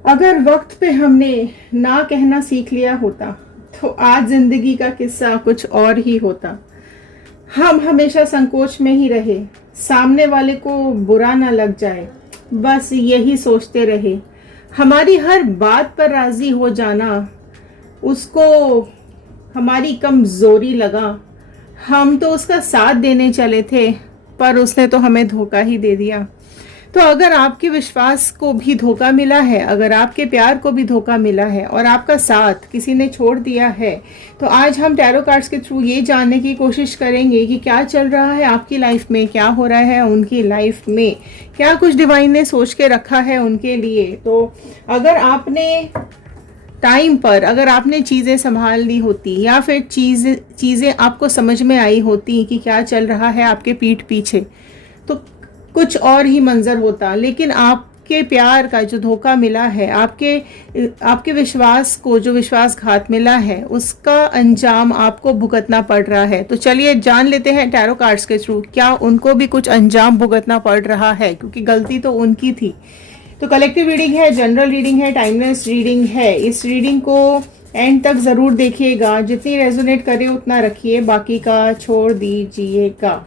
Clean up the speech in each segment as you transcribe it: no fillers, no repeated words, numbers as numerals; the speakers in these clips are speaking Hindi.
अगर वक्त पे हमने ना कहना सीख लिया होता तो आज जिंदगी का किस्सा कुछ और ही होता। हम हमेशा संकोच में ही रहे, सामने वाले को बुरा ना लग जाए, बस यही सोचते रहे। हमारी हर बात पर राजी हो जाना उसको हमारी कमजोरी लगा। हम तो उसका साथ देने चले थे, पर उसने तो हमें धोखा ही दे दिया। तो अगर आपके विश्वास को भी धोखा मिला है, अगर आपके प्यार को भी धोखा मिला है और आपका साथ किसी ने छोड़ दिया है, तो आज हम टैरो कार्ड्स के थ्रू ये जानने की कोशिश करेंगे कि क्या चल रहा है आपकी लाइफ में, क्या हो रहा है उनकी लाइफ में, क्या कुछ डिवाइन ने सोच के रखा है उनके लिए। तो अगर आपने टाइम पर, अगर आपने चीज़ें संभाल ली होती या फिर चीज़ें आपको समझ में आई होती कि क्या चल रहा है आपके पीठ पीछे, तो कुछ और ही मंजर होता। लेकिन आपके प्यार का जो धोखा मिला है, आपके विश्वास को जो विश्वासघात मिला है, उसका अंजाम आपको भुगतना पड़ रहा है। तो चलिए जान लेते हैं टैरो कार्ड्स के थ्रू क्या उनको भी कुछ अंजाम भुगतना पड़ रहा है, क्योंकि गलती तो उनकी थी। तो कलेक्टिव रीडिंग है, जनरल रीडिंग है, टाइमलेस रीडिंग है। इस रीडिंग को एंड तक ज़रूर देखिएगा, जितनी रेजोनेट करे उतना रखिए, बाकी का छोड़ दीजिएगा।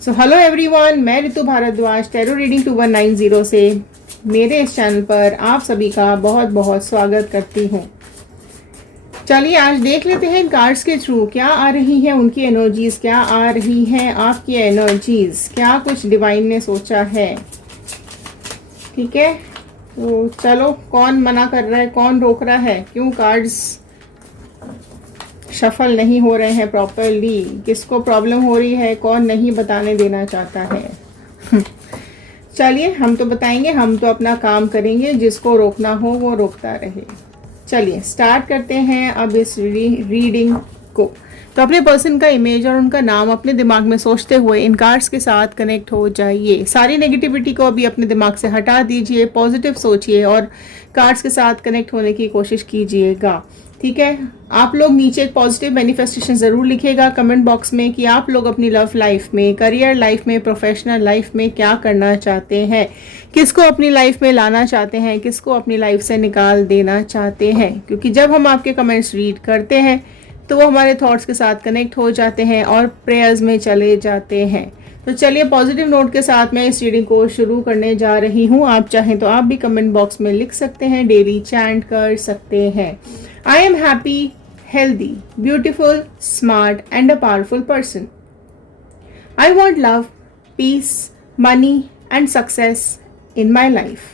सो हेलो एवरीवन, मैं ऋतु भारद्वाज टैरो रीडिंग 2190 से मेरे इस चैनल पर आप सभी का बहुत बहुत स्वागत करती हूँ। चलिए आज देख लेते हैं इन कार्ड्स के थ्रू क्या आ रही है उनकी एनर्जीज, क्या आ रही हैं आपकी एनर्जीज, क्या कुछ डिवाइन ने सोचा है। ठीक है, तो चलो, कौन मना कर रहा है, कौन रोक रहा है, क्यों कार्ड्स शफल नहीं हो रहे हैं प्रॉपरली, किसको प्रॉब्लम हो रही है, कौन नहीं बताने देना चाहता है। चलिए हम तो बताएंगे, हम तो अपना काम करेंगे, जिसको रोकना हो वो रोकता रहे। चलिए स्टार्ट करते हैं अब इस रीडिंग को। तो अपने पर्सन का इमेज और उनका नाम अपने दिमाग में सोचते हुए इन कार्ड्स के साथ कनेक्ट हो जाइए। सारी नेगेटिविटी को अभी अपने दिमाग से हटा दीजिए, पॉजिटिव सोचिए और कार्ड्स के साथ कनेक्ट होने की कोशिश कीजिएगा। ठीक है, आप लोग नीचे एक पॉजिटिव मैनिफेस्टेशन ज़रूर लिखिएगा कमेंट बॉक्स में कि आप लोग अपनी लव लाइफ में, करियर लाइफ में, प्रोफेशनल लाइफ में क्या करना चाहते हैं, किसको अपनी लाइफ में लाना चाहते हैं, किसको अपनी लाइफ से निकाल देना चाहते हैं। क्योंकि जब हम आपके कमेंट्स रीड करते हैं तो वो हमारे थॉट्स के साथ कनेक्ट हो जाते हैं और प्रेयर्स में चले जाते हैं। तो चलिए पॉजिटिव नोट के साथ मैं इस रीडिंग को शुरू करने जा रही हूँ। आप चाहें तो आप भी कमेंट बॉक्स में लिख सकते हैं, डेली चैंट कर सकते हैं। I am happy, healthy, beautiful, smart, and a powerful person. I want love, peace, money, and success in my life.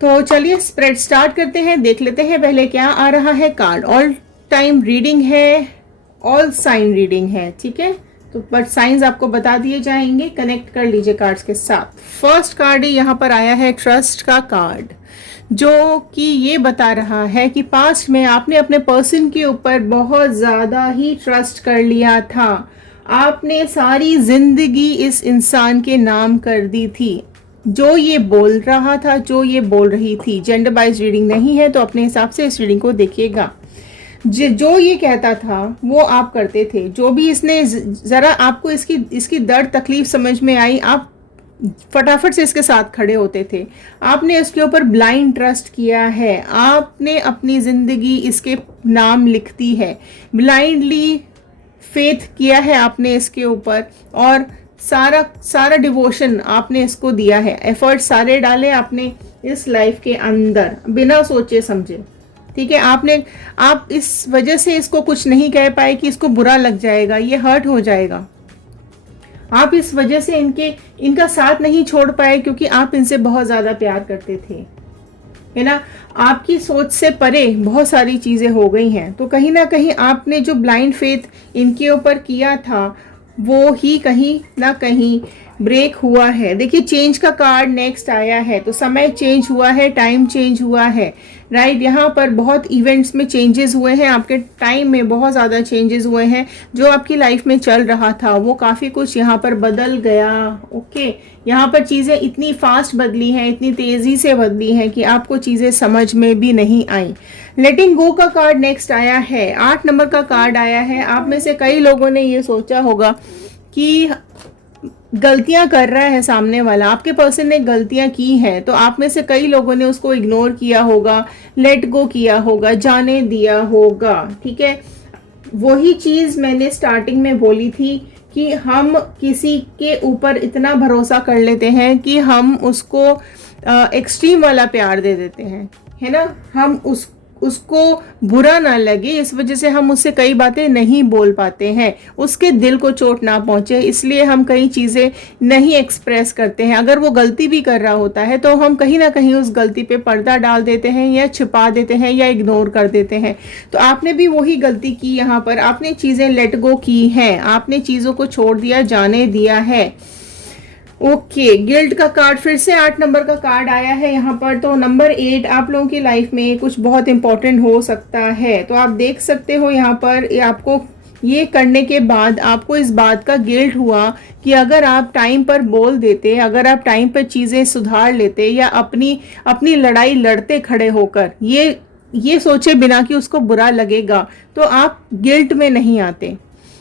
तो चलिए स्प्रेड स्टार्ट करते हैं, देख लेते हैं पहले क्या आ रहा है कार्ड। ऑल टाइम रीडिंग है, ऑल साइन रीडिंग है, ठीक है। तो बट साइंस आपको बता दिए जाएंगे, कनेक्ट कर लीजिए कार्ड्स के साथ। फर्स्ट कार्ड यहाँ पर आया है ट्रस्ट का कार्ड, जो कि ये बता रहा है कि पास्ट में आपने अपने पर्सन के ऊपर बहुत ज़्यादा ही ट्रस्ट कर लिया था। आपने सारी जिंदगी इस इंसान के नाम कर दी थी। जो ये बोल रहा था, जो ये बोल रही थी, जेंडर बाइज रीडिंग नहीं है तो अपने हिसाब से इस रीडिंग को देखिएगा। जो ये कहता था वो आप करते थे। जो भी इसने ज़रा आपको इसकी दर्द तकलीफ समझ में आई, आप फटाफट से इसके साथ खड़े होते थे। आपने इसके ऊपर ब्लाइंड ट्रस्ट किया है, आपने अपनी ज़िंदगी इसके नाम लिख दी है, ब्लाइंडली फेथ किया है आपने इसके ऊपर, और सारा डिवोशन आपने इसको दिया है, एफर्ट सारे डाले आपने इस लाइफ के अंदर बिना सोचे समझे। ठीक है, आप इस वजह से इसको कुछ नहीं कह पाए कि इसको बुरा लग जाएगा, ये हर्ट हो जाएगा। आप इस वजह से इनका साथ नहीं छोड़ पाए क्योंकि आप इनसे बहुत ज़्यादा प्यार करते थे, है ना। आपकी सोच से परे बहुत सारी चीज़ें हो गई हैं, तो कहीं ना कहीं आपने जो ब्लाइंड फेथ इनके ऊपर किया था वो ही कहीं ना कहीं ब्रेक हुआ है। देखिए चेंज का कार्ड नेक्स्ट आया है, तो समय चेंज हुआ है, टाइम चेंज हुआ है, राइट। यहाँ पर बहुत इवेंट्स में चेंजेस हुए हैं, आपके टाइम में बहुत ज़्यादा चेंजेस हुए हैं। जो आपकी लाइफ में चल रहा था वो काफ़ी कुछ यहाँ पर बदल गया। ओके, यहाँ पर चीज़ें इतनी फास्ट बदली हैं, इतनी तेज़ी से बदली हैं कि आपको चीज़ें समझ में भी नहीं आई। लेटिंग गो का कार्ड नेक्स्ट आया है, 8 नंबर का कार्ड आया है। आप में से कई लोगों ने ये सोचा होगा कि गलतियां कर रहा है सामने वाला, आपके पर्सन ने गलतियां की हैं, तो आप में से कई लोगों ने उसको इग्नोर किया होगा, लेट गो किया होगा, जाने दिया होगा। ठीक है, वही चीज मैंने स्टार्टिंग में बोली थी कि हम किसी के ऊपर इतना भरोसा कर लेते हैं कि हम उसको एक्सट्रीम वाला प्यार दे देते हैं, है ना। हम उसको बुरा ना लगे इस वजह से हम उससे कई बातें नहीं बोल पाते हैं, उसके दिल को चोट ना पहुंचे इसलिए हम कई चीज़ें नहीं एक्सप्रेस करते हैं। अगर वो गलती भी कर रहा होता है तो हम कहीं ना कहीं उस गलती पे पर्दा डाल देते हैं या छिपा देते हैं या इग्नोर कर देते हैं। तो आपने भी वही गलती की, यहाँ पर आपने चीज़ें लेट गो की हैं, आपने चीज़ों को छोड़ दिया, जाने दिया है। ओके, गिल्ट का कार्ड फिर से 8 नंबर का कार्ड आया है यहाँ पर। तो नंबर 8 आप लोगों की लाइफ में कुछ बहुत इंपॉर्टेंट हो सकता है। तो आप देख सकते हो यहाँ पर आपको ये करने के बाद आपको इस बात का गिल्ट हुआ कि अगर आप टाइम पर बोल देते, अगर आप टाइम पर चीज़ें सुधार लेते या अपनी अपनी लड़ाई लड़ते खड़े होकर, ये सोचे बिना कि उसको बुरा लगेगा, तो आप गिल्ट में नहीं आते।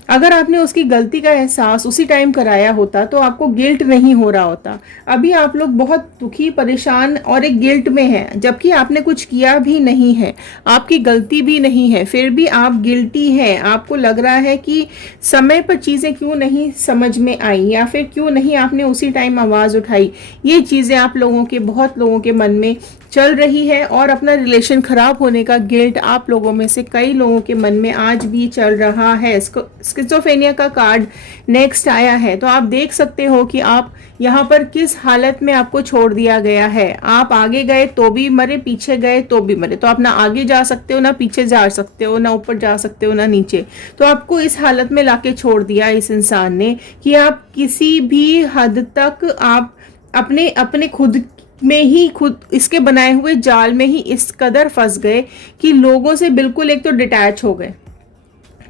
अगर आपने उसकी गलती का एहसास उसी टाइम कराया होता तो आपको गिल्ट नहीं हो रहा होता। अभी आप लोग बहुत दुखी, परेशान और एक गिल्ट में हैं, जबकि आपने कुछ किया भी नहीं है, आपकी गलती भी नहीं है, फिर भी आप गिल्टी हैं। आपको लग रहा है कि समय पर चीज़ें क्यों नहीं समझ में आई या फिर क्यों नहीं आपने उसी टाइम आवाज़ उठाई। ये चीज़ें आप लोगों के, बहुत लोगों के मन में चल रही है और अपना रिलेशन खराब होने का गिल्ट आप लोगों में से कई लोगों के मन में आज भी चल रहा है। स्किज़ोफ्रेनिया का कार्ड नेक्स्ट आया है। तो आप देख सकते हो कि आप यहाँ पर किस हालत में आपको छोड़ दिया गया है। आप आगे गए तो भी मरे, पीछे गए तो भी मरे। तो आप ना आगे जा सकते हो, ना पीछे जा सकते हो, ना ऊपर जा सकते हो, ना नीचे। तो आपको इस हालत में लाके छोड़ दिया इस इंसान ने कि आप किसी भी हद तक आप अपने खुद में ही, खुद इसके बनाए हुए जाल में ही इस कदर फंस गए कि लोगों से बिल्कुल एक तो डिटैच हो गए।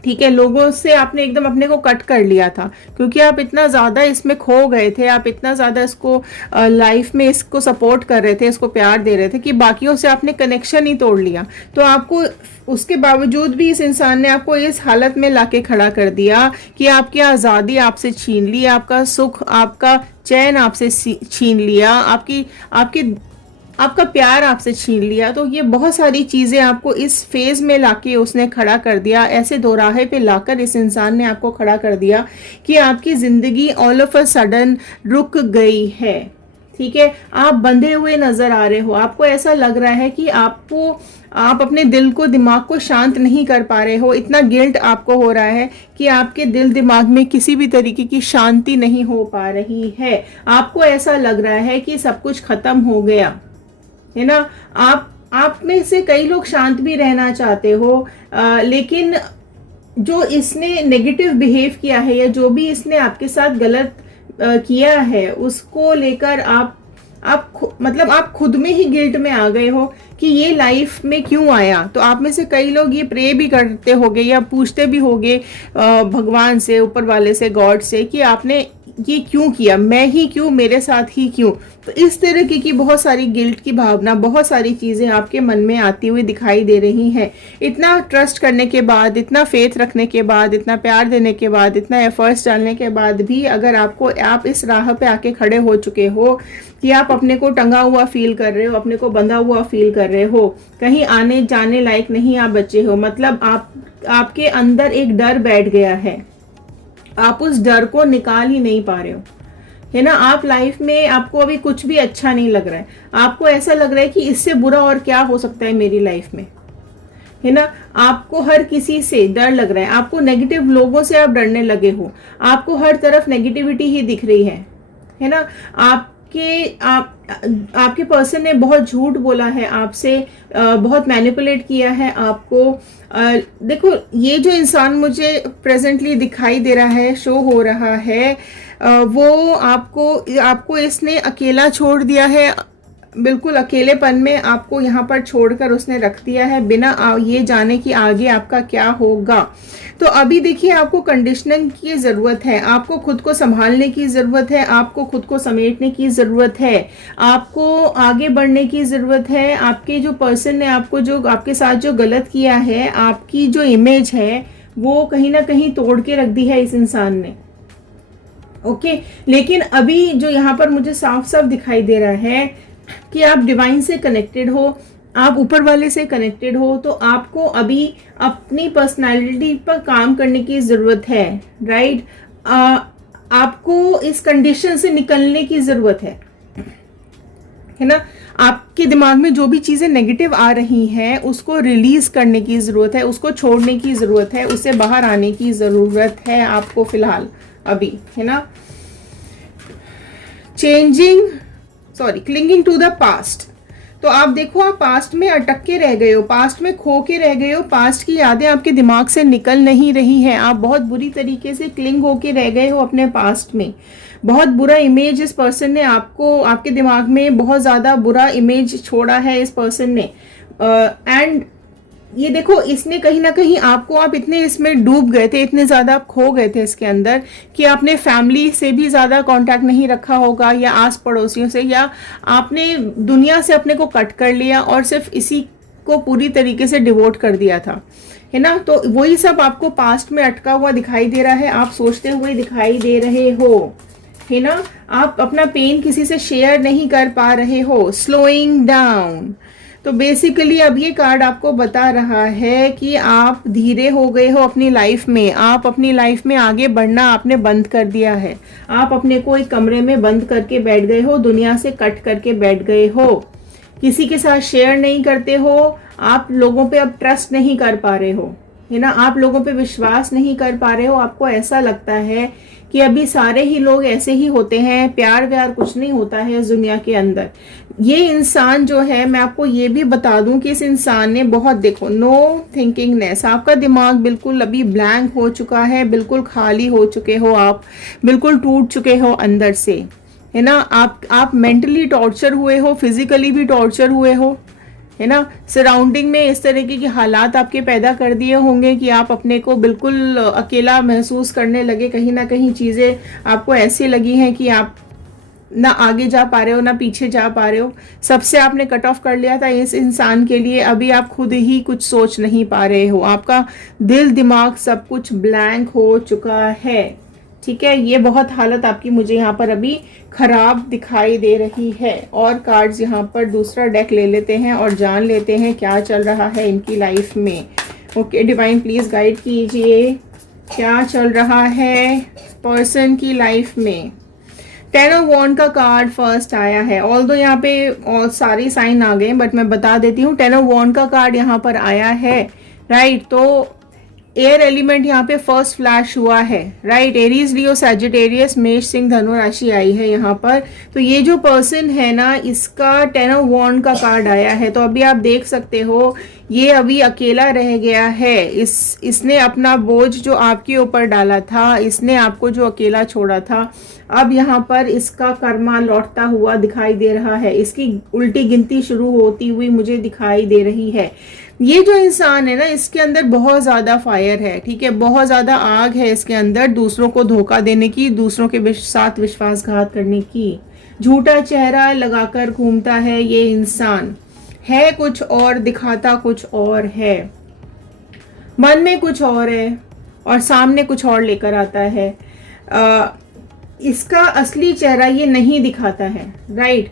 ठीक है, लोगों से आपने एकदम अपने को कट कर लिया था क्योंकि आप इतना ज़्यादा इसमें खो गए थे, आप इतना ज़्यादा इसको लाइफ में इसको सपोर्ट कर रहे थे, इसको प्यार दे रहे थे कि बाकियों से आपने कनेक्शन ही तोड़ लिया। तो आपको उसके बावजूद भी इस इंसान ने आपको इस हालत में लाके खड़ा कर दिया कि आपकी आज़ादी आपसे छीन ली, आपका सुख, आपका चैन आपसे छीन लिया, आपका प्यार आपसे छीन लिया। तो ये बहुत सारी चीज़ें आपको इस फेज में लाके उसने खड़ा कर दिया, ऐसे दोराहे पे लाकर इस इंसान ने आपको खड़ा कर दिया कि आपकी ज़िंदगी ऑल ऑफ अ सडन रुक गई है। ठीक है, आप बंधे हुए नज़र आ रहे हो, आपको ऐसा लग रहा है कि आप अपने दिल को, दिमाग को शांत नहीं कर पा रहे हो। इतना गिल्ट आपको हो रहा है कि आपके दिल दिमाग में किसी भी तरीके की शांति नहीं हो पा रही है। आपको ऐसा लग रहा है कि सब कुछ खत्म हो गया, है ना। आप में से कई लोग शांत भी रहना चाहते हो, लेकिन जो इसने नेगेटिव बिहेव किया है या जो भी इसने आपके साथ गलत किया है उसको लेकर आप खुद में ही गिल्ट में आ गए हो कि ये लाइफ में क्यों आया। तो आप में से कई लोग ये प्रे भी करते होंगे या पूछते भी होंगे भगवान से, ऊपर वाले से, गॉड से कि आपने ये क्यों किया, मैं ही क्यों, मेरे साथ ही क्यों। तो इस तरह की बहुत सारी गिल्ट की भावना, बहुत सारी चीज़ें आपके मन में आती हुई दिखाई दे रही हैं। इतना ट्रस्ट करने के बाद, इतना फेथ रखने के बाद, इतना प्यार देने के बाद, इतना एफर्ट्स डालने के बाद भी अगर आप इस राह पे आके खड़े हो चुके हो कि आप अपने को टंगा हुआ फील कर रहे हो, अपने को बंधा हुआ फील कर रहे हो, कहीं आने जाने लायक नहीं आप बचे हो, मतलब आपके अंदर एक डर बैठ गया है, आप उस डर को निकाल ही नहीं पा रहे हो, है ना। आप लाइफ में, आपको अभी कुछ भी अच्छा नहीं लग रहा है, आपको ऐसा लग रहा है कि इससे बुरा और क्या हो सकता है मेरी लाइफ में, है ना। आपको हर किसी से डर लग रहा है, आपको नेगेटिव लोगों से आप डरने लगे हो, आपको हर तरफ नेगेटिविटी ही दिख रही है ना। आपके पर्सन ने बहुत झूठ बोला है आपसे, बहुत मैनिपुलेट किया है आपको। देखो, ये जो इंसान मुझे प्रेजेंटली दिखाई दे रहा है, शो हो रहा है, वो आपको इसने अकेला छोड़ दिया है, बिल्कुल अकेलेपन में आपको यहाँ पर छोड़कर उसने रख दिया है, बिना ये जाने कि आगे आपका क्या होगा। तो अभी देखिए, आपको कंडीशनिंग की ज़रूरत है, आपको खुद को संभालने की ज़रूरत है, आपको खुद को समेटने की ज़रूरत है, आपको आगे बढ़ने की ज़रूरत है। आपके जो पर्सन ने आपके साथ जो गलत किया है, आपकी जो इमेज है वो कहीं ना कहीं तोड़ के रख दी है इस इंसान ने। ओके। लेकिन अभी जो यहाँ पर मुझे साफ साफ दिखाई दे रहा है कि आप डिवाइन से कनेक्टेड हो, आप ऊपर वाले से कनेक्टेड हो, तो आपको अभी अपनी पर्सनालिटी पर काम करने की ज़रूरत है, राइट। आपको इस कंडीशन से निकलने की ज़रूरत है ना। आपके दिमाग में जो भी चीज़ें नेगेटिव आ रही हैं उसको रिलीज करने की ज़रूरत है, उसको छोड़ने की ज़रूरत है, उससे बाहर आने की ज़रूरत है आपको फिलहाल अभी, है ना। Clinging to the past. तो आप देखो, आप पास्ट में अटक के रह गए हो, पास्ट में खो के रह गए हो, पास्ट की यादें आपके दिमाग से निकल नहीं रही हैं, आप बहुत बुरी तरीके से क्लिंग होके रह गए हो अपने पास्ट में। बहुत बुरा इमेज इस पर्सन ने आपको, आपके दिमाग में बहुत ज़्यादा बुरा इमेज छोड़ा है इस पर्सन ने। एंड ये देखो, इसने कहीं ना कहीं आपको, आप इतने इसमें डूब गए थे, इतने ज़्यादा आप खो गए थे इसके अंदर कि आपने फैमिली से भी ज़्यादा कांटेक्ट नहीं रखा होगा, या आस पड़ोसियों से, या आपने दुनिया से अपने को कट कर लिया और सिर्फ इसी को पूरी तरीके से डिवोट कर दिया था, है ना। तो वही सब आपको पास्ट में अटका हुआ दिखाई दे रहा है, आप सोचते हुए दिखाई दे रहे हो, है ना। आप अपना पेन किसी से शेयर नहीं कर पा रहे हो, स्लोइंग डाउन। तो बेसिकली अब ये कार्ड आपको बता रहा है कि आप धीरे हो गए हो अपनी लाइफ में, आप अपनी लाइफ में आगे बढ़ना आपने बंद कर दिया है, आप अपने को एक कमरे में बंद करके बैठ गए हो, दुनिया से कट करके बैठ गए हो, किसी के साथ शेयर नहीं करते हो, आप लोगों पे अब ट्रस्ट नहीं कर पा रहे हो, है ना, आप लोगों पे विश्वास नहीं कर पा रहे हो। आपको ऐसा लगता है कि अभी सारे ही लोग ऐसे ही होते हैं, प्यार व्यार कुछ नहीं होता है इस दुनिया के अंदर। ये इंसान जो है, मैं आपको ये भी बता दूं कि इस इंसान ने बहुत, देखो, नो थिंकिंगनेस, आपका दिमाग बिल्कुल अभी ब्लैंक हो चुका है, बिल्कुल खाली हो चुके हो आप, बिल्कुल टूट चुके हो अंदर से, है ना। आप मेंटली टॉर्चर हुए हो, फिजिकली भी टॉर्चर हुए हो, है ना। सराउंडिंग में इस तरीके के हालात आपके पैदा कर दिए होंगे कि आप अपने को बिल्कुल अकेला महसूस करने लगे, कहीं ना कहीं चीज़ें आपको ऐसी लगी हैं कि आप ना आगे जा पा रहे हो ना पीछे जा पा रहे हो, सबसे आपने कट ऑफ कर लिया था इस इंसान के लिए। अभी आप खुद ही कुछ सोच नहीं पा रहे हो, आपका दिल दिमाग सब कुछ ब्लैंक हो चुका है, ठीक है। ये बहुत हालत आपकी मुझे यहाँ पर अभी खराब दिखाई दे रही है। और कार्ड्स यहाँ पर दूसरा डेक ले लेते हैं और जान लेते हैं क्या चल रहा है इनकी लाइफ में। ओके डिवाइन, प्लीज गाइड कीजिए क्या चल रहा है पर्सन की लाइफ में। 10 ऑफ वॉन्ड का कार्ड फर्स्ट आया है, ऑल्दो यहाँ पे और सारी साइन आ गए, बट मैं बता देती हूँ 10 ऑफ वॉन्ड का कार्ड यहाँ पर आया है, राइट। तो एयर एलिमेंट यहाँ पे फर्स्ट फ्लैश हुआ है, राइट। एरीज, लियो, सैजिटेरियस, मेष, सिंह, धनु राशि आई है यहाँ पर। तो ये जो पर्सन है ना, इसका 10 ऑफ वॉन्ड का कार्ड आया है। तो अभी आप देख सकते हो ये अभी अकेला रह गया है, इसने अपना बोझ जो आपके ऊपर डाला था, इसने आपको जो अकेला छोड़ा था, अब यहाँ पर इसका कर्मा लौटता हुआ दिखाई दे रहा है, इसकी उल्टी गिनती शुरू होती हुई मुझे दिखाई दे रही है। ये जो इंसान है ना, इसके अंदर बहुत ज़्यादा फायर है, ठीक है, बहुत ज़्यादा आग है इसके अंदर, दूसरों को धोखा देने की, दूसरों के साथ विश्वासघात करने की, झूठा चेहरा लगाकर घूमता है ये इंसान, है कुछ और दिखाता कुछ और है, मन में कुछ और है और सामने कुछ और लेकर आता है। इसका असली चेहरा ये नहीं दिखाता है, राइट।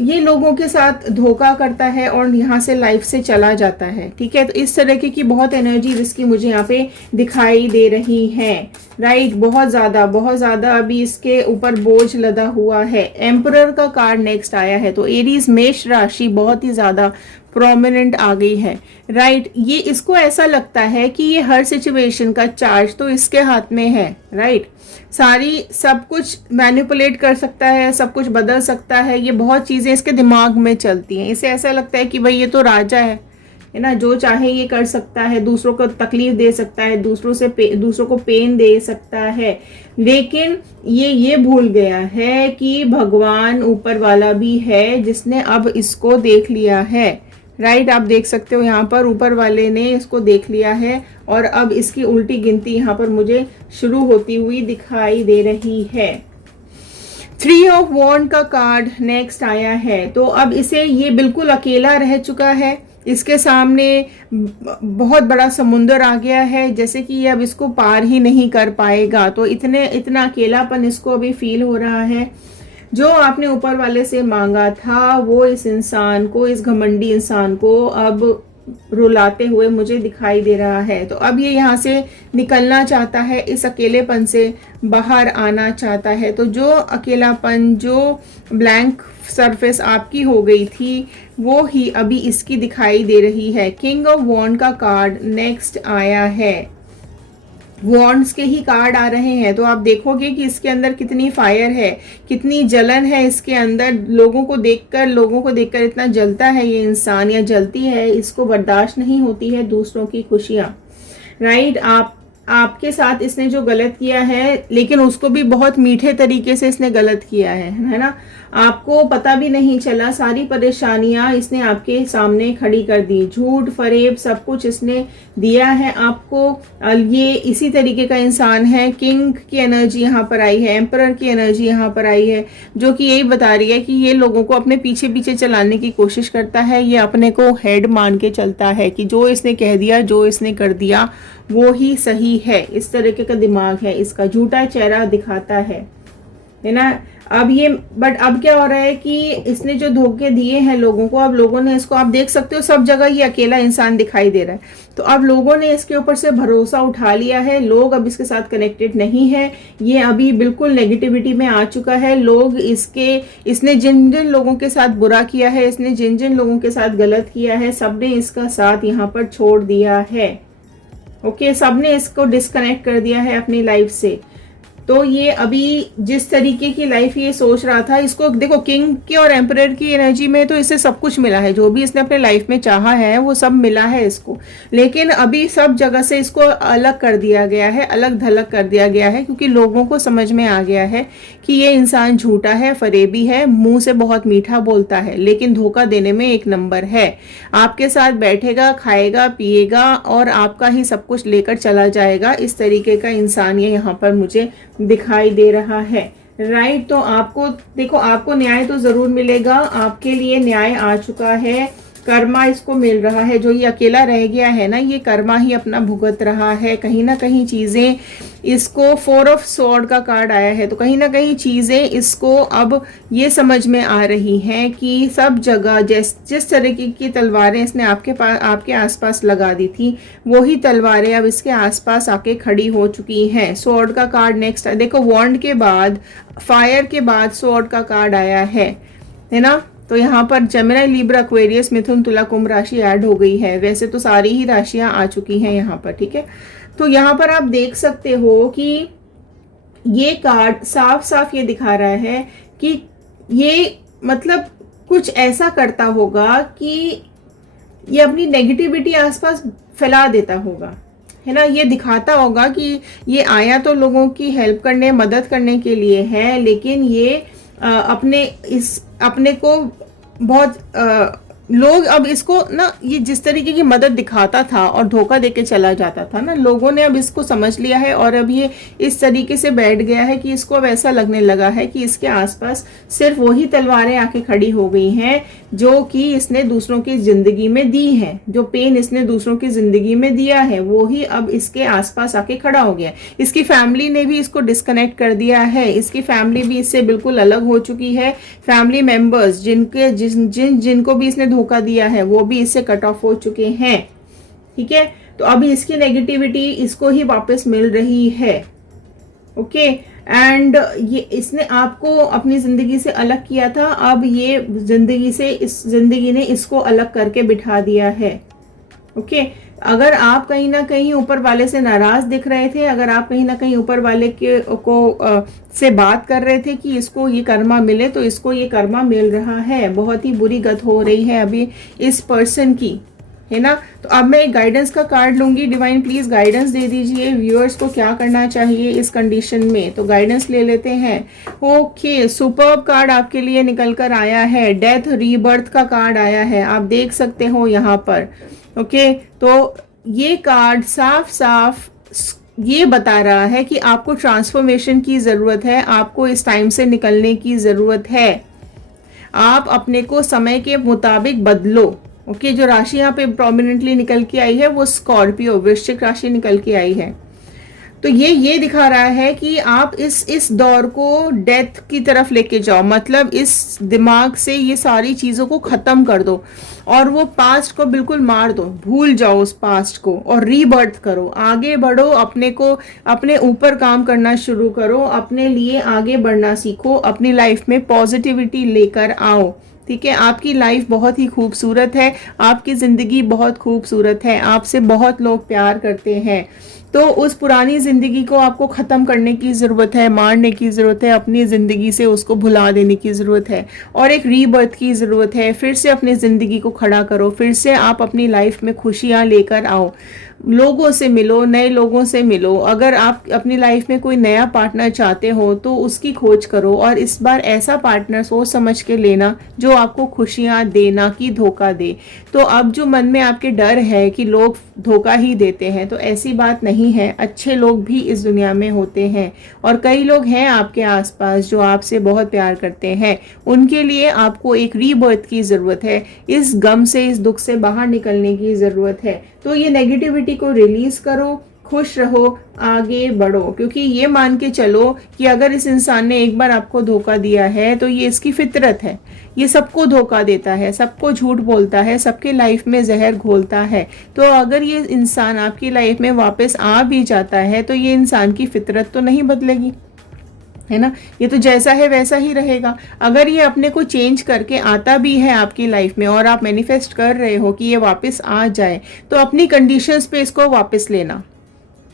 ये लोगों के साथ धोखा करता है और यहाँ से लाइफ से चला जाता है, ठीक है। तो इस तरह की बहुत एनर्जी इसकी मुझे यहाँ पे दिखाई दे रही है, राइट। बहुत ज़्यादा अभी इसके ऊपर बोझ लदा हुआ है। एम्परर का कार्ड नेक्स्ट आया है, तो एरीज, मेष राशि बहुत ही ज़्यादा प्रोमिनेंट आ गई है, राइट। ये इसको ऐसा लगता है कि ये हर सिचुएशन का चार्ज तो इसके हाथ में है, राइट। सारी सब कुछ मैनिपुलेट कर सकता है, सब कुछ बदल सकता है, ये बहुत चीज़ें इसके दिमाग में चलती हैं। इसे ऐसा लगता है कि भाई ये तो राजा है ना, जो चाहे ये कर सकता है, दूसरों को तकलीफ दे सकता है, दूसरों को पेन दे सकता है। लेकिन ये भूल गया है कि भगवान ऊपर वाला भी है जिसने अब इसको देख लिया है, राइट। आप देख सकते हो यहाँ पर ऊपर वाले ने इसको देख लिया है और अब इसकी उल्टी गिनती यहाँ पर मुझे शुरू होती हुई दिखाई दे रही है। 3 ऑफ वॉन्ड का कार्ड नेक्स्ट आया है, तो अब इसे ये बिल्कुल अकेला रह चुका है इसके सामने बहुत बड़ा समुंदर आ गया है, जैसे कि ये अब इसको पार ही नहीं कर पाएगा। तो इतना अकेलापन इसको अभी फील हो रहा है। जो आपने ऊपर वाले से मांगा था वो इस इंसान को, इस घमंडी इंसान को अब रुलाते हुए मुझे दिखाई दे रहा है। तो अब ये यहाँ से निकलना चाहता है, इस अकेलेपन से बाहर आना चाहता है। तो जो अकेलापन, जो ब्लैंक सरफेस आपकी हो गई थी, वो ही अभी इसकी दिखाई दे रही है। किंग ऑफ वॉन्ड का कार्ड नेक्स्ट आया है। वॉन्ड्स के ही कार्ड आ रहे हैं। तो आप देखोगे कि इसके अंदर कितनी फायर है, कितनी जलन है इसके अंदर। लोगों को देखकर इतना जलता है ये इंसान, या जलती है, इसको बर्दाश्त नहीं होती है दूसरों की खुशियां। राइट, आपके साथ इसने जो गलत किया है, लेकिन उसको भी बहुत मीठे तरीके से इसने गलत किया है ना। आपको पता भी नहीं चला, सारी परेशानियां इसने आपके सामने खड़ी कर दी। झूठ फरेब सब कुछ इसने दिया है आपको। ये इसी तरीके का इंसान है। किंग की एनर्जी यहाँ पर आई है, एम्परर की एनर्जी यहाँ पर आई है, जो कि यही बता रही है कि ये लोगों को अपने पीछे पीछे चलाने की कोशिश करता है। ये अपने को हेड मान के चलता है कि जो इसने कह दिया, जो इसने कर दिया वो ही सही है। इस तरीके का दिमाग है इसका, झूठा चेहरा दिखाता है ना। अब क्या हो रहा है कि इसने जो धोखे दिए हैं लोगों को, अब लोगों ने इसको, आप देख सकते हो सब जगह ये अकेला इंसान दिखाई दे रहा है। तो अब लोगों ने इसके ऊपर से भरोसा उठा लिया है। लोग अब इसके साथ कनेक्टेड नहीं है। ये अभी बिल्कुल नेगेटिविटी में आ चुका है। लोग इसने जिन जिन लोगों के साथ बुरा किया है, इसने जिन जिन लोगों के साथ गलत किया है, सबने इसका साथ यहाँ पर छोड़ दिया है। ओके, सबने इसको डिस्कनेक्ट कर दिया है अपनी लाइफ से। तो ये अभी जिस तरीके की लाइफ ये सोच रहा था, इसको देखो, किंग की और एम्परर की एनर्जी में तो इसे सब कुछ मिला है। जो भी इसने अपने लाइफ में चाहा है वो सब मिला है इसको, लेकिन अभी सब जगह से इसको अलग कर दिया गया है, अलग थलग कर दिया गया है, क्योंकि लोगों को समझ में आ गया है कि ये इंसान झूठा है, फरेबी है, मुंह से बहुत मीठा बोलता है, लेकिन धोखा देने में एक नंबर है। आपके साथ बैठेगा, खाएगा, पिएगा और आपका ही सब कुछ लेकर चला जाएगा। इस तरीके का इंसान ये यहाँ पर मुझे दिखाई दे रहा है। राइट, तो आपको देखो, आपको न्याय तो जरूर मिलेगा। आपके लिए न्याय आ चुका है, कर्मा इसको मिल रहा है। जो ये अकेला रह गया है ना, ये कर्मा ही अपना भुगत रहा है। कहीं ना कहीं चीजें इसको, 4 ऑफ स्वॉर्ड का कार्ड आया है, तो कहीं ना कहीं चीजें इसको अब ये समझ में आ रही हैं कि सब जगह जिस तरीके की तलवारें इसने आपके आसपास लगा दी थी, वही तलवारें अब इसके आसपास आके खड़ी हो चुकी हैं। स्वॉर्ड का कार्ड नेक्स्ट, देखो वॉन्ड के बाद, फायर के बाद स्वॉर्ड का कार्ड आया है ना। तो यहाँ पर जेमिनी, लिब्रा, एक्वेरियस, मिथुन, तुला, कुंभ राशि ऐड हो गई है। वैसे तो सारी ही राशियां आ चुकी हैं यहाँ पर, ठीक है। तो यहाँ पर आप देख सकते हो कि ये कार्ड साफ साफ ये दिखा रहा है कि ये मतलब कुछ ऐसा करता होगा कि ये अपनी नेगेटिविटी आसपास फैला देता होगा, है ना। ये दिखाता होगा कि ये आया तो लोगों की हेल्प करने, मदद करने के लिए है, लेकिन ये अपने को बहुत लोग अब इसको ना, ये जिस तरीके की मदद दिखाता था और धोखा देके चला जाता था ना, लोगों ने अब इसको समझ लिया है और अब ये इस तरीके से बैठ गया है कि इसको अब ऐसा लगने लगा है कि इसके आसपास सिर्फ वही तलवारें आके खड़ी हो गई हैं जो कि इसने दूसरों की जिंदगी में दी है। जो पेन इसने दूसरों की जिंदगी में दिया है वो ही अब इसके आसपास आके खड़ा हो गया। इसकी फैमिली ने भी इसको डिस्कनेक्ट कर दिया है। इसकी फैमिली भी इससे बिल्कुल अलग हो चुकी है। फैमिली मेंबर्स जिनको भी इसने धोखा दिया है वो भी इससे कट ऑफ हो चुके हैं, ठीक है। तो अभी इसकी नेगेटिविटी इसको ही वापस मिल रही है, ओके। एंड ये इसने आपको अपनी जिंदगी से अलग किया था, अब ये जिंदगी ने इसको अलग करके बिठा दिया है, ओके। अगर आप कहीं ना कहीं ऊपर वाले से नाराज दिख रहे थे, अगर आप कहीं ना कहीं ऊपर वाले से बात कर रहे थे कि इसको ये कर्मा मिले, तो इसको ये कर्मा मिल रहा है। बहुत ही बुरी गत हो रही है अभी इस पर्सन की, है ना। तो अब मैं एक गाइडेंस का कार्ड लूंगी। डिवाइन प्लीज गाइडेंस दे दीजिए व्यूअर्स को, क्या करना चाहिए इस कंडीशन में। तो गाइडेंस ले लेते हैं। ओके, सुपर्ब कार्ड आपके लिए निकल कर आया है। डेथ रीबर्थ का कार्ड आया है, आप देख सकते हो यहाँ पर, ओके। तो ये कार्ड साफ साफ ये बता रहा है कि आपको ट्रांसफॉर्मेशन की ज़रूरत है, आपको इस टाइम से निकलने की ज़रूरत है। आप अपने को समय के मुताबिक बदलो, ओके, जो राशि यहाँ पे प्रोमिनेंटली निकल के आई है वो स्कॉर्पियो वृश्चिक राशि निकल के आई है। तो ये दिखा रहा है कि आप इस दौर को डेथ की तरफ लेके जाओ, मतलब इस दिमाग से ये सारी चीज़ों को ख़त्म कर दो और वो पास्ट को बिल्कुल मार दो, भूल जाओ उस पास्ट को और रीबर्थ करो, आगे बढ़ो, अपने को अपने ऊपर काम करना शुरू करो, अपने लिए आगे बढ़ना सीखो, अपनी लाइफ में पॉजिटिविटी लेकर आओ। ठीक है, आपकी लाइफ बहुत ही खूबसूरत है, आपकी ज़िंदगी बहुत खूबसूरत है, आपसे बहुत लोग प्यार करते हैं। तो उस पुरानी ज़िंदगी को आपको ख़त्म करने की ज़रूरत है, मारने की ज़रूरत है, अपनी ज़िंदगी से उसको भुला देने की ज़रूरत है और एक रीबर्थ की ज़रूरत है। फिर से अपनी ज़िंदगी को खड़ा करो, फिर से आप अपनी लाइफ में खुशियाँ लेकर आओ, लोगों से मिलो, नए लोगों से मिलो। अगर आप अपनी लाइफ में कोई नया पार्टनर चाहते हो तो उसकी खोज करो और इस बार ऐसा पार्टनर सोच समझ के लेना जो आपको खुशियाँ दे, ना कि धोखा दे। तो अब जो मन में आपके डर है कि लोग धोखा ही देते हैं, तो ऐसी बात नहीं है, अच्छे लोग भी इस दुनिया में होते हैं और कई लोग हैं आपके आसपास जो आपसे बहुत प्यार करते हैं। उनके लिए आपको एक रीबर्थ की ज़रूरत है, इस गम से, इस दुख से बाहर निकलने की ज़रूरत है। तो ये नेगेटिविटी को रिलीज करो, खुश रहो, आगे बढ़ो, क्योंकि ये मान के चलो कि अगर इस इंसान ने एक बार आपको धोखा दिया है तो ये इसकी फितरत है, ये सबको धोखा देता है, सबको झूठ बोलता है, सबके लाइफ में जहर घोलता है। तो अगर ये इंसान आपकी लाइफ में वापस आ भी जाता है तो ये इंसान की फितरत तो नहीं बदलेगी, है ना, ये तो जैसा है वैसा ही रहेगा। अगर ये अपने को चेंज करके आता भी है आपकी लाइफ में और आप मैनिफेस्ट कर रहे हो कि ये वापस आ जाए, तो अपनी कंडीशंस पे इसको वापस लेना।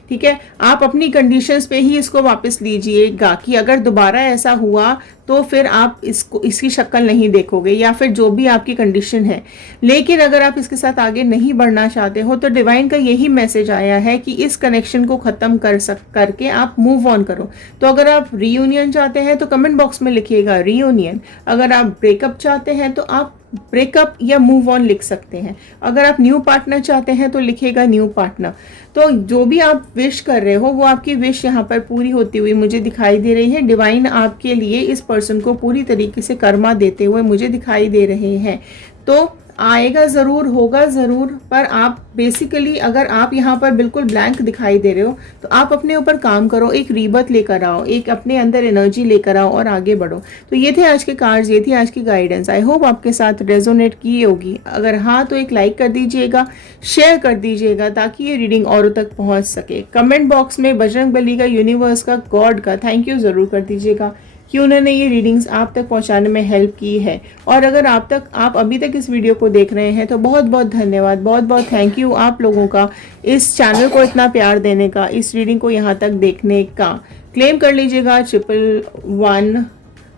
ठीक है, आप अपनी कंडीशंस पे ही इसको वापस लीजिएगा कि अगर दोबारा ऐसा हुआ तो फिर आप इसकी शक्ल नहीं देखोगे या फिर जो भी आपकी कंडीशन है। लेकिन अगर आप इसके साथ आगे नहीं बढ़ना चाहते हो तो डिवाइन का यही मैसेज आया है कि इस कनेक्शन को ख़त्म करके आप मूव ऑन करो। तो अगर आप रीयूनियन चाहते हैं तो कमेंट बॉक्स में लिखिएगा रीयूनियन, अगर आप ब्रेकअप चाहते हैं तो आप ब्रेकअप या मूव ऑन लिख सकते हैं, अगर आप न्यू पार्टनर चाहते हैं तो लिखिएगा न्यू पार्टनर। तो जो भी आप विश कर रहे हो वो आपकी विश यहाँ पर पूरी होती हुई मुझे दिखाई दे रही है। डिवाइन आपके लिए इस पर्सन को पूरी तरीके से कर्मा देते हुए मुझे दिखाई दे रहे हैं। तो आएगा ज़रूर, होगा ज़रूर, पर आप बेसिकली अगर आप यहाँ पर बिल्कुल ब्लैंक दिखाई दे रहे हो तो आप अपने ऊपर काम करो, एक रीबर्थ लेकर आओ, एक अपने अंदर एनर्जी लेकर आओ और आगे बढ़ो। तो ये थे आज के कार्ड्स, ये थी आज की गाइडेंस। आई होप आपके साथ रेजोनेट की होगी। अगर हाँ तो एक लाइक कर दीजिएगा, शेयर कर दीजिएगा ताकि ये रीडिंग औरों तक पहुँच सके। कमेंट बॉक्स में बजरंग बली का, यूनिवर्स का, गॉड का थैंक यू ज़रूर कर दीजिएगा कि उन्होंने ये रीडिंग्स आप तक पहुंचाने में हेल्प की है। और अगर आप अभी तक इस वीडियो को देख रहे हैं तो बहुत बहुत धन्यवाद, बहुत बहुत थैंक यू आप लोगों का इस चैनल को इतना प्यार देने का, इस रीडिंग को यहाँ तक देखने का। क्लेम कर लीजिएगा 111।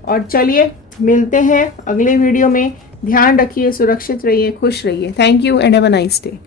और चलिए मिलते हैं अगले वीडियो में। ध्यान रखिए, सुरक्षित रहिए, खुश रहिए। Thank you and have a nice day.